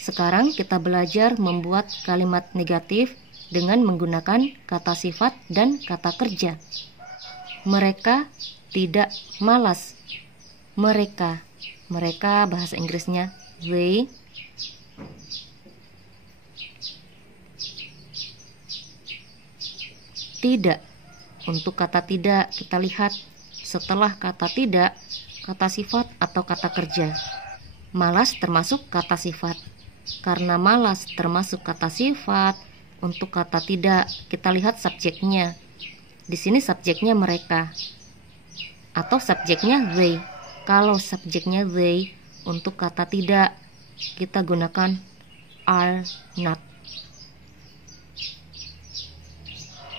Sekarang kita belajar membuat kalimat negatif dengan menggunakan kata sifat dan kata kerja. Mereka tidak malas. Mereka bahasa Inggrisnya they. Tidak. Untuk kata tidak, kita lihat setelah kata tidak, kata sifat atau kata kerja. Malas termasuk kata sifat. Karena malas termasuk kata sifat, untuk kata tidak, kita lihat subjeknya. Di sini subjeknya mereka. Atau subjeknya they. Kalau subjeknya they, untuk kata tidak, kita gunakan are not.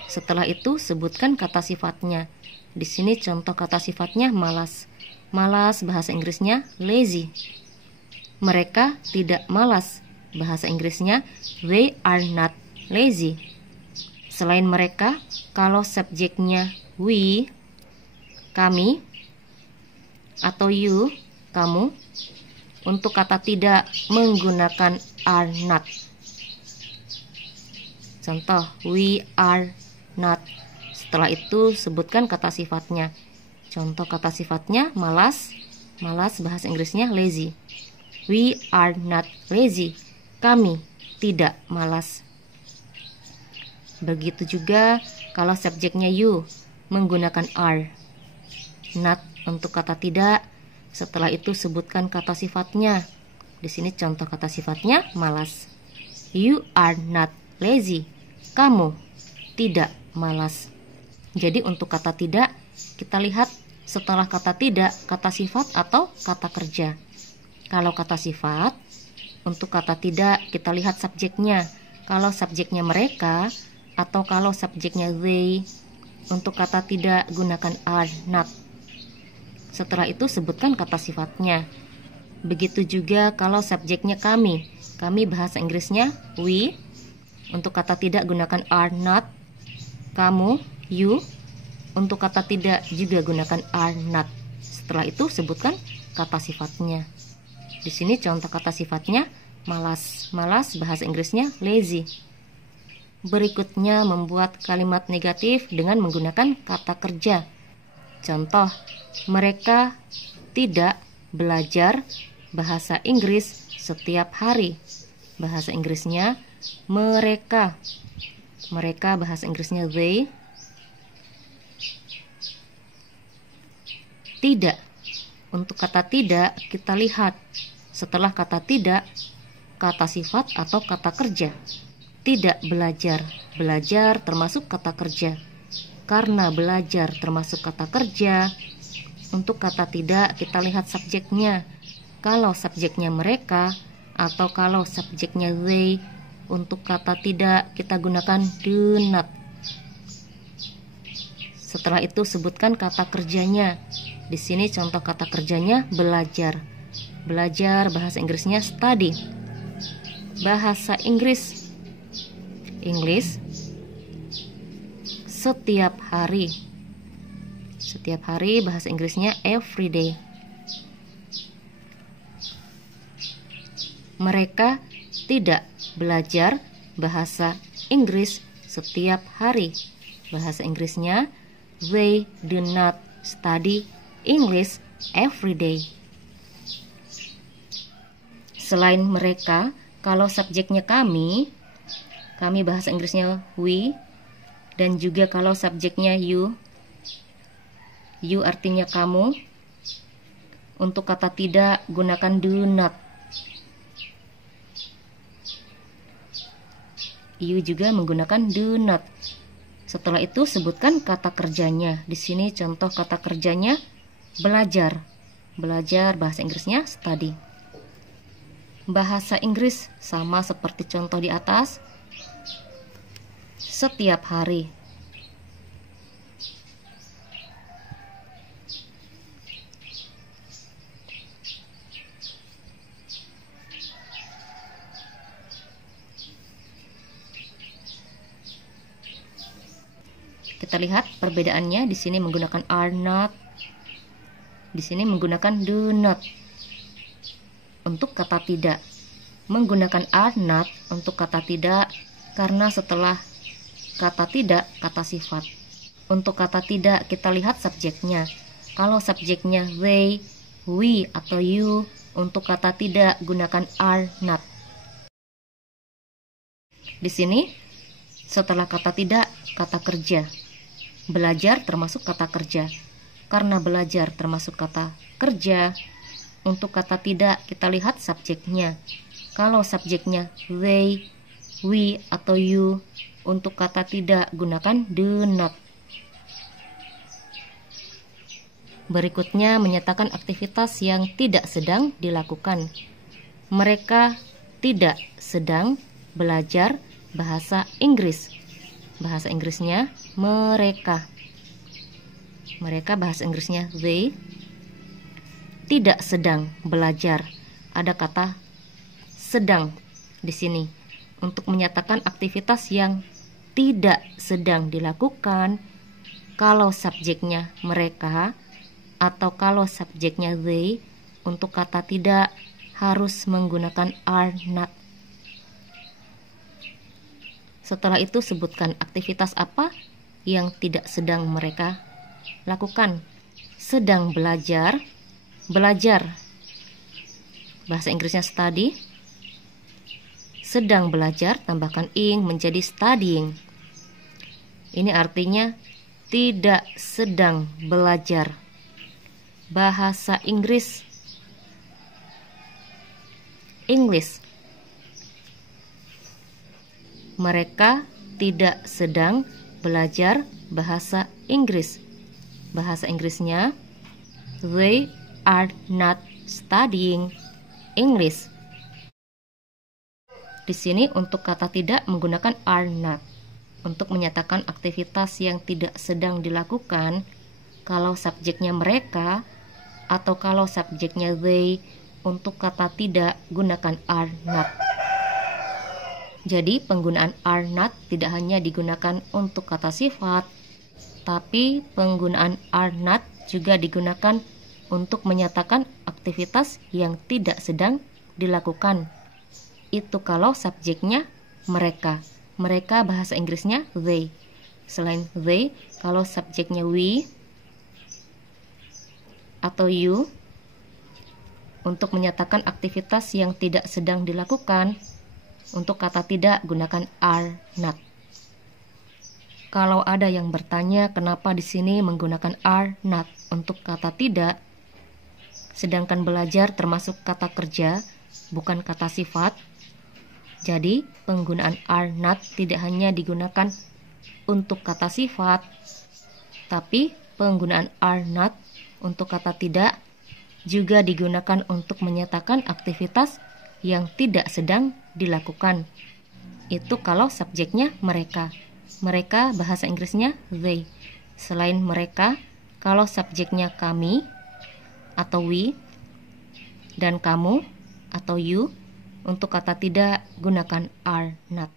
Setelah itu sebutkan kata sifatnya. Di sini contoh kata sifatnya malas. Malas bahasa Inggrisnya lazy. Mereka tidak malas. Bahasa Inggrisnya they are not lazy. Selain mereka, kalau subjeknya we, kami, atau you, kamu, untuk kata tidak menggunakan are not. Contoh, we are not. Setelah itu sebutkan kata sifatnya. Contoh kata sifatnya malas. Malas bahasa Inggrisnya lazy. We are not lazy. Kami tidak malas. Begitu juga kalau subjeknya you menggunakan are. Not untuk kata tidak. Setelah itu sebutkan kata sifatnya. Di sini contoh kata sifatnya malas. You are not lazy. Kamu tidak malas. Jadi untuk kata tidak, kita lihat setelah kata tidak, kata sifat atau kata kerja. Kalau kata sifat, untuk kata tidak kita lihat subjeknya. Kalau subjeknya mereka atau kalau subjeknya they, untuk kata tidak gunakan are not. Setelah itu sebutkan kata sifatnya. Begitu juga kalau subjeknya kami. Kami bahasa Inggrisnya we. Untuk kata tidak gunakan are not. Kamu, you. Untuk kata tidak juga gunakan are not. Setelah itu sebutkan kata sifatnya. Di sini contoh kata sifatnya malas. Malas bahasa Inggrisnya lazy. Berikutnya membuat kalimat negatif dengan menggunakan kata kerja. Contoh, mereka tidak belajar bahasa Inggris setiap hari. Bahasa Inggrisnya mereka. Mereka bahasa Inggrisnya they. Tidak. Untuk kata tidak kita lihat setelah kata tidak, kata sifat atau kata kerja. Tidak belajar. Belajar termasuk kata kerja. Karena belajar termasuk kata kerja, untuk kata tidak kita lihat subjeknya. Kalau subjeknya mereka atau kalau subjeknya they, untuk kata tidak kita gunakan do not. Setelah itu sebutkan kata kerjanya. Di sini contoh kata kerjanya belajar. Belajar bahasa Inggrisnya study. Bahasa Inggris English setiap hari. Setiap hari bahasa Inggrisnya every day. Mereka tidak belajar bahasa Inggris setiap hari. Bahasa Inggrisnya they do not study English every day. Selain mereka, kalau subjeknya kami bahasa Inggrisnya we. Dan juga kalau subjeknya you artinya kamu. Untuk kata tidak gunakan do not. You juga menggunakan do not. Setelah itu sebutkan kata kerjanya. Di sini contoh kata kerjanya belajar. Belajar bahasa Inggrisnya study. Bahasa Inggris sama seperti contoh di atas. Setiap hari. Kita lihat perbedaannya. Di sini menggunakan are not, di sini menggunakan do not. Untuk kata tidak, menggunakan are not untuk kata tidak karena setelah kata tidak, kata sifat. Untuk kata tidak kita lihat subjeknya. Kalau subjeknya they, we, atau you, untuk kata tidak gunakan are not. Di sini setelah kata tidak, kata kerja. Belajar termasuk kata kerja. Karena belajar termasuk kata kerja, untuk kata tidak kita lihat subjeknya. Kalau subjeknya they, we, atau you, untuk kata tidak gunakan do not. Berikutnya menyatakan aktivitas yang tidak sedang dilakukan. Mereka tidak sedang belajar bahasa Inggris. Bahasa Inggrisnya mereka. Mereka bahasa Inggrisnya they. Tidak sedang belajar. Ada kata sedang di sini untuk menyatakan aktivitas yang tidak sedang dilakukan. Kalau subjeknya mereka atau kalau subjeknya they, untuk kata tidak harus menggunakan are not. Setelah itu sebutkan aktivitas apa yang tidak sedang mereka lakukan. Sedang belajar, belajar. Bahasa Inggrisnya study. Sedang belajar, tambahkan ing menjadi studying. Ini artinya tidak sedang belajar bahasa Inggris. English. Mereka tidak sedang belajar bahasa Inggris. Bahasa Inggrisnya they are not studying English. Di sini untuk kata tidak menggunakan are not untuk menyatakan aktivitas yang tidak sedang dilakukan. Kalau subjeknya mereka atau kalau subjeknya they, untuk kata tidak gunakan are not. Jadi penggunaan are not tidak hanya digunakan untuk kata sifat, tapi penggunaan are not juga digunakan untuk menyatakan aktivitas yang tidak sedang dilakukan. Itu kalau subjeknya mereka. Mereka bahasa Inggrisnya they. Selain they, kalau subjeknya we atau you, untuk menyatakan aktivitas yang tidak sedang dilakukan, untuk kata tidak gunakan are not. Kalau ada yang bertanya kenapa di sini menggunakan are not untuk kata tidak, sedangkan belajar termasuk kata kerja, bukan kata sifat. Jadi penggunaan are not tidak hanya digunakan untuk kata sifat, tapi penggunaan are not untuk kata tidak juga digunakan untuk menyatakan aktivitas yang tidak sedang dilakukan. Itu kalau subjeknya mereka. Mereka bahasa Inggrisnya they. Selain mereka, kalau subjeknya kami atau we dan kamu atau you, untuk kata tidak gunakan are not.